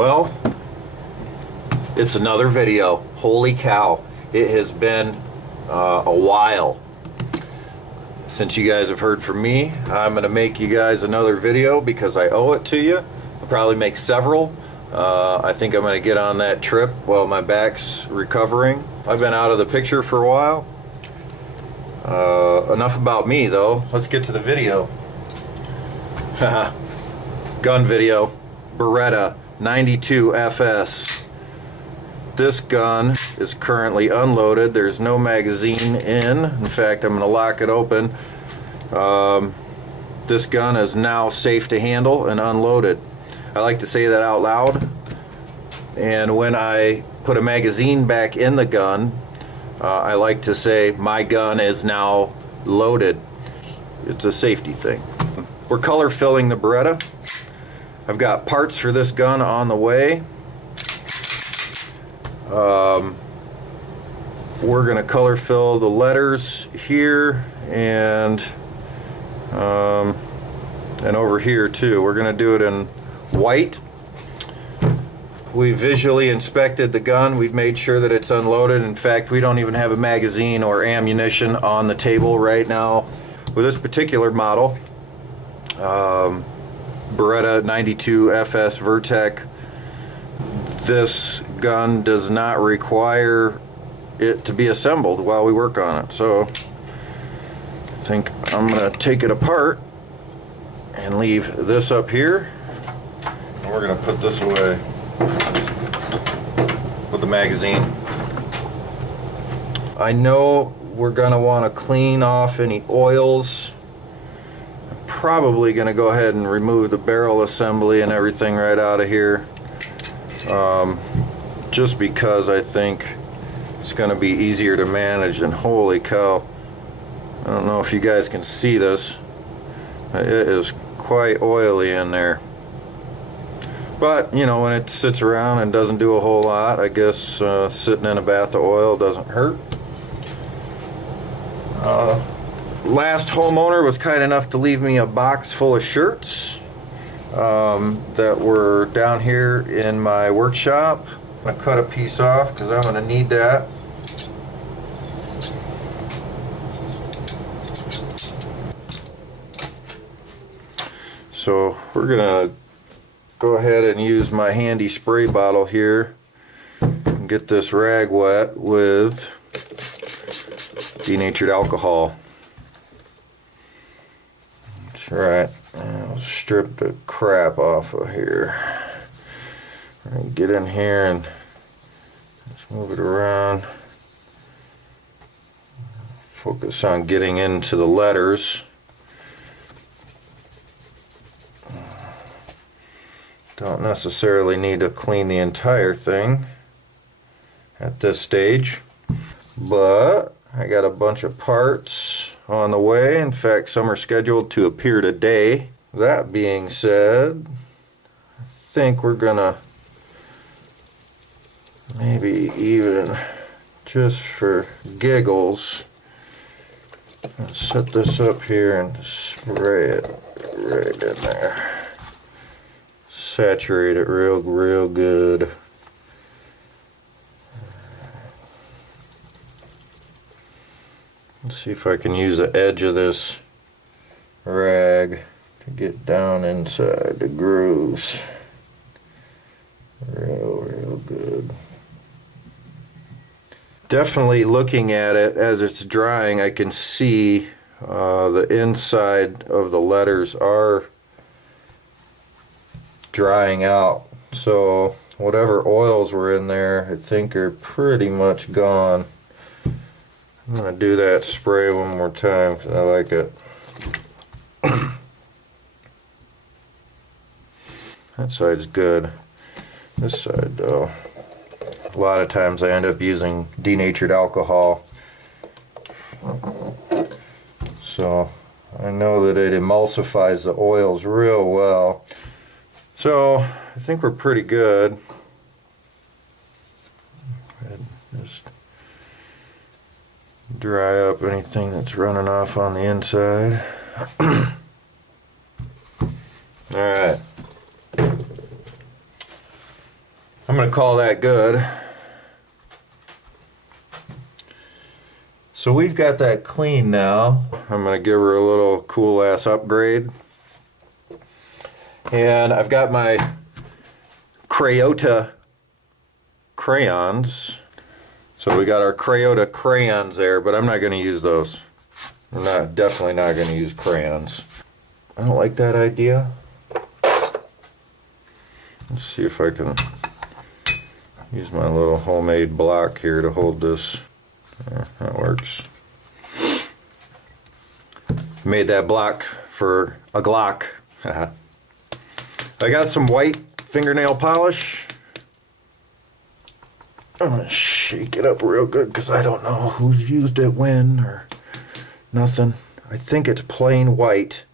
Well, it's another video. Holy cow, it has been a while since you guys have heard from me. I'm gonna make you guys another video because I owe it to you. I'll probably make several. I think I'm gonna get on that trip while my back's recovering. I've been out of the picture for a while. Enough about me though. Let's get to the video. Gun video. Beretta 92 FS. This gun is currently unloaded. There's no magazine in fact, I'm going to lock it open. This gun is now safe to handle and unloaded. I like to say that out loud, and when I put a magazine back in the gun, I like to say my gun is now loaded. It's a safety thing. We're color filling the Beretta. I've got parts for this gun on the way. We're gonna color fill the letters here and over here too. We're gonna do it in white. We visually inspected the gun. We've made sure that it's unloaded. In fact, we don't even have a magazine or ammunition on the table right now. With this particular model, Beretta 92 FS Vertec, this gun does not require it to be assembled while we work on it. So I think I'm gonna take it apart and leave this up here, and we're gonna put this away with the magazine. I know we're gonna want to clean off any oils. I'm probably gonna go ahead and remove the barrel assembly and everything right out of here, just because I think it's gonna be easier to manage. And holy cow, I don't know if you guys can see this, it is quite oily in there. But you know, when it sits around and doesn't do a whole lot, I guess sitting in a bath of oil doesn't hurt. Last homeowner was kind enough to leave me a box full of shirts that were down here in my workshop. I'm going to cut a piece off because I'm going to need that. So we're going to go ahead and use my handy spray bottle here and get this rag wet with denatured alcohol. That's right. I'll strip the crap off of here. Right, get in here and just move it around. Focus on getting into the letters. Don't necessarily need to clean the entire thing at this stage, but I got a bunch of parts on the way. In fact, some are scheduled to appear today. That being said, I think we're gonna maybe even, just for giggles, set this up here and spray it right in there. Saturate it real good. Let's see if I can use the edge of this rag to get down inside the grooves. Real good. Definitely looking at it as it's drying, I can see the inside of the letters are drying out. So whatever oils were in there, I think are pretty much gone. I'm going to do that spray one more time because I like it. That side's good. This side though, a lot of times I end up using denatured alcohol. So I know that it emulsifies the oils real well. So I think we're pretty good. Just dry up anything that's running off on the inside. Alright. call that good. So we've got that clean now. I'm going to give her a little cool ass upgrade. And I've got my Crayota crayons. So we got our Crayota crayons there, but I'm not going to use those. I'm definitely not going to use crayons. I don't like that idea. Let's see if I can use my little homemade block here to hold this. Yeah, that works. Made that block for a Glock. I got some white fingernail polish. I'm gonna shake it up real good because I don't know who's used it when or nothing. I think it's plain white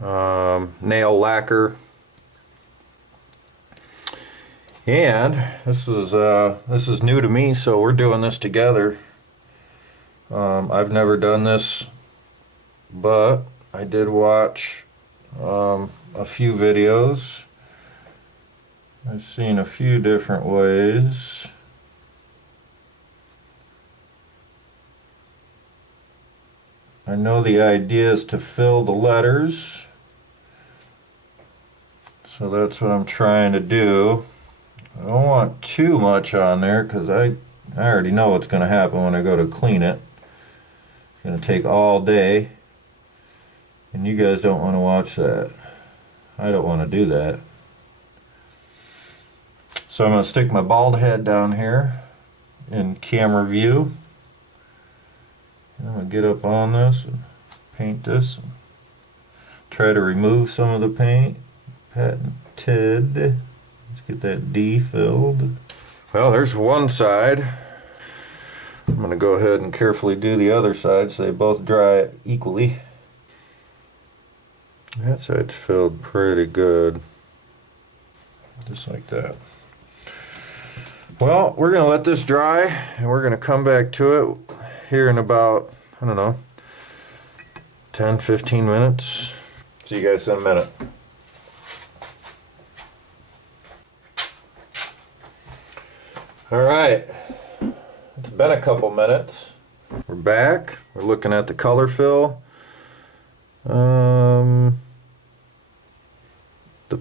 nail lacquer. And this is new to me, so we're doing this together. I've never done this, but I did watch a few videos. I've seen a few different ways. I know the idea is to fill the letters, so that's what I'm trying to do. I don't want too much on there because I already know what's going to happen when I go to clean it. It's going to take all day, and you guys don't want to watch that. I don't want to do that. So I'm going to stick my bald head down here in camera view. And I'm going to get up on this and paint this. And try to remove some of the paint. Patented. Let's get that D filled. Well, there's one side. I'm going to go ahead and carefully do the other side so they both dry equally. That side's filled pretty good. Just like that. Well, we're going to let this dry and we're going to come back to it here in about, I don't know, 10-15 minutes. See you guys in a minute. Alright, it's been a couple minutes. We're back. We're looking at the color fill. The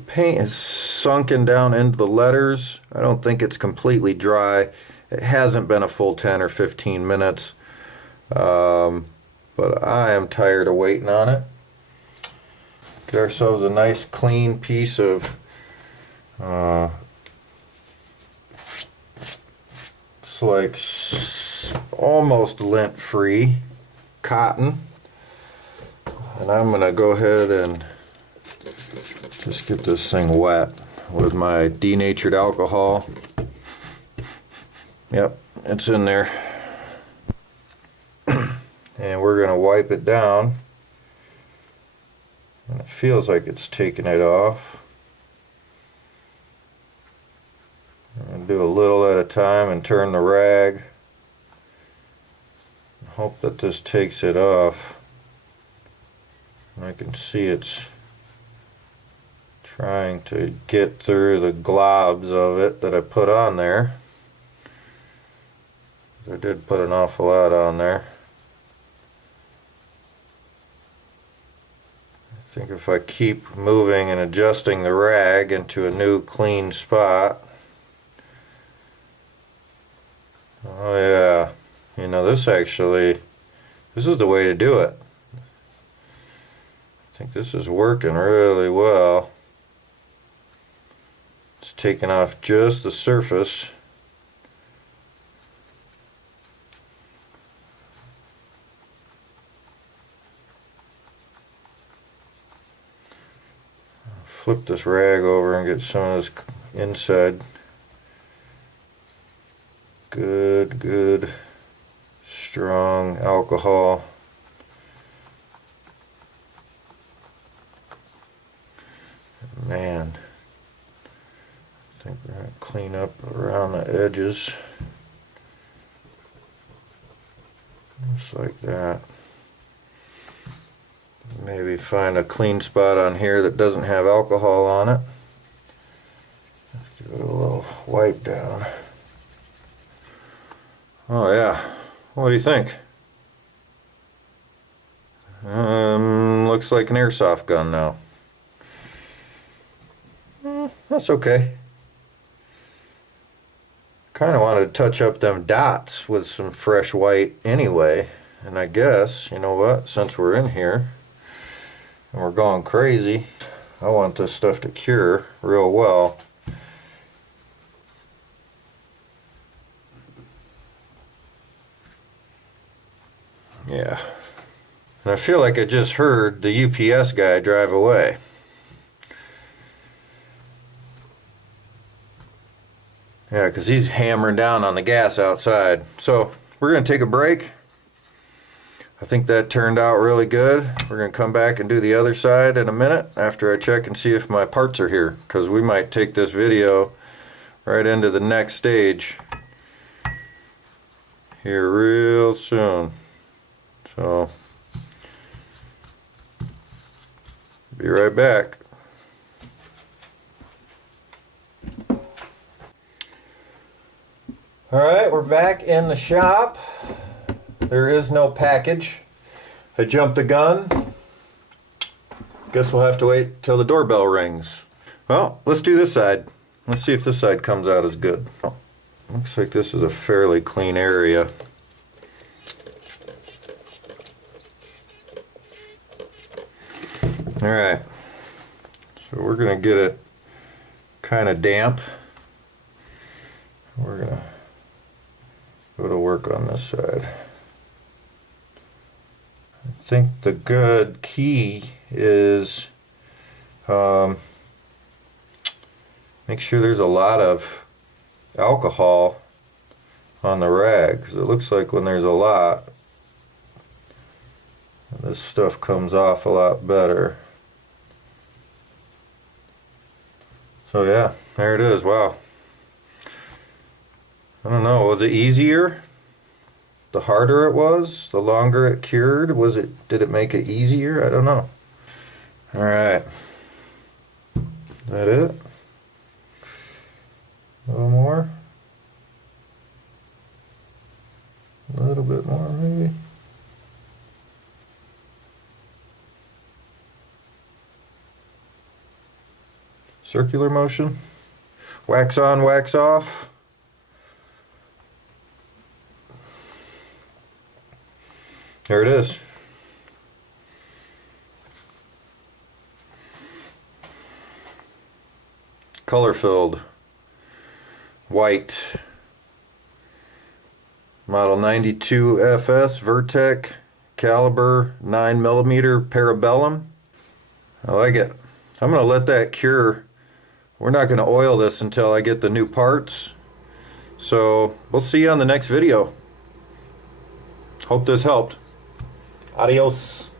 paint is sunken down into the letters. I don't think it's completely dry. It hasn't been a full 10 or 15 minutes. But I am tired of waiting on it. Get ourselves a nice clean piece of like almost lint free cotton, and I'm gonna go ahead and just get this thing wet with my denatured alcohol. Yep, it's in there. And we're gonna wipe it down, and it feels like it's taking it off. And do a little at a time and turn the rag. Hope that this takes it off. I can see it's trying to get through the globs of it that I put on there. I did put an awful lot on there. I think if I keep moving and adjusting the rag into a new clean spot. Oh yeah, you know, this is the way to do it. I think this is working really well. It's taking off just the surface. Flip this rag over and get some of this inside. Good, strong alcohol. Man, I think we're going to clean up around the edges. Just like that. Maybe find a clean spot on here that doesn't have alcohol on it. Let's give Put a little wipe down. Oh yeah, what do you think? Looks like an airsoft gun now. That's okay. Kind of wanted to touch up them dots with some fresh white anyway. And I guess, you know what, since we're in here and we're going crazy, I want this stuff to cure real well. Yeah. And I feel like I just heard the UPS guy drive away. Yeah, because he's hammering down on the gas outside. So we're going to take a break. I think that turned out really good. We're going to come back and do the other side in a minute after I check and see if my parts are here. Because we might take this video right into the next stage here real soon. So, be right back. Alright, we're back in the shop. There is no package. I jumped the gun. Guess we'll have to wait till the doorbell rings. Well, let's do this side. Let's see if this side comes out as good. Oh, looks like this is a fairly clean area. Alright, so we're going to get it kind of damp. We're going to go to work on this side. I think the good key is make sure there's a lot of alcohol on the rag, because it looks like when there's a lot, this stuff comes off a lot better. So yeah, there it is. Wow. I don't know, was it easier? The harder it was, the longer it cured, did it make it easier? I don't know. All right. That it? A little more? A little bit more maybe? Circular motion. Wax on, wax off. There it is. Color filled. White. Model 92 FS Vertec caliber 9mm Parabellum. I like it. I'm going to let that cure. We're not going to oil this until I get the new parts. So we'll see you on the next video. Hope this helped. Adios.